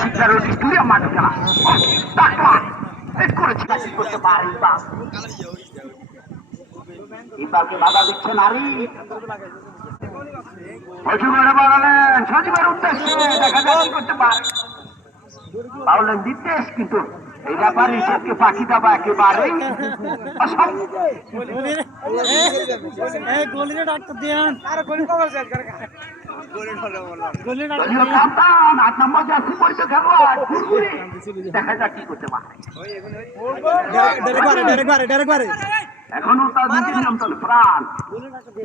শিক্ষার স্টুডিয়াম মাঠে খেলা ডাকলাম করেছি কাজ করতে পারে ইকবালকে বাধা দিচ্ছে নারী সচিবের বাড়ালেন সচিবের উদ্দেশ্যে দেখা যাক কি করতে পারে পাওলেন নির্দেশ কিন্তু এই ব্যাপারে চোখকে পাখি দেওয়া একেবারে দেখা যাক কি করতে পারে এখনো তার নিয়ন্ত্রণ প্রাণ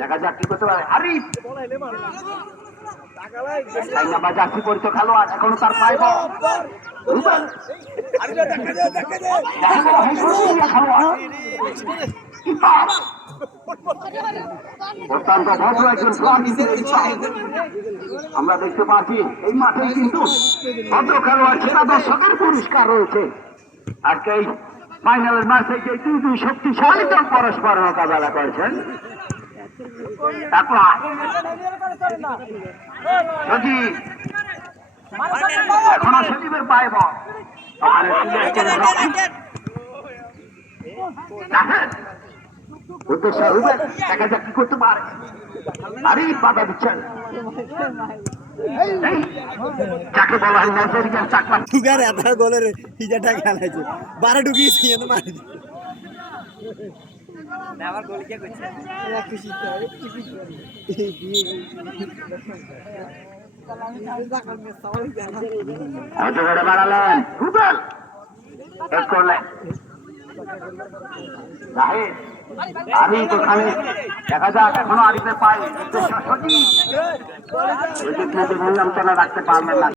দেখা যাক কি করতে পারে আরিফ জার্সি পরিচিত খেলোয়াড় এখনো তার পাইব অত্যন্ত ভদ্র একজন আমরা দেখতে পাচ্ছি এই মাঠে কিন্তু ভদ্র খেলোয়াড় সেরা দর্শকের পুরস্কার রয়েছে আজকে এই ফাইনালের ম্যাচে যে দুই শক্তিশালী দল পরস্পর মোকাবেলা করেছেন তারপর সজীব এখনো সজীবের পাইব উদ্দেশ্য রুবেন দেখা যাক কি করতে পারে আরে বাধা দিচ্ছেন যাকে বলা হয় নাইজেরিয়ার চাকমা টুকার এত গোলের হিজাটা খেলাইছে 12 ঢুকিয়েছে কিন্তু মারি আবার গোল কে করছে খুশি তো বাড়ালেন রুবেল এক করলেন আরিফ ওখানে দেখা যাক এখনো আরিফের পায়ে সঠিক নিয়ন্ত্রণে রাখতে পারলেন না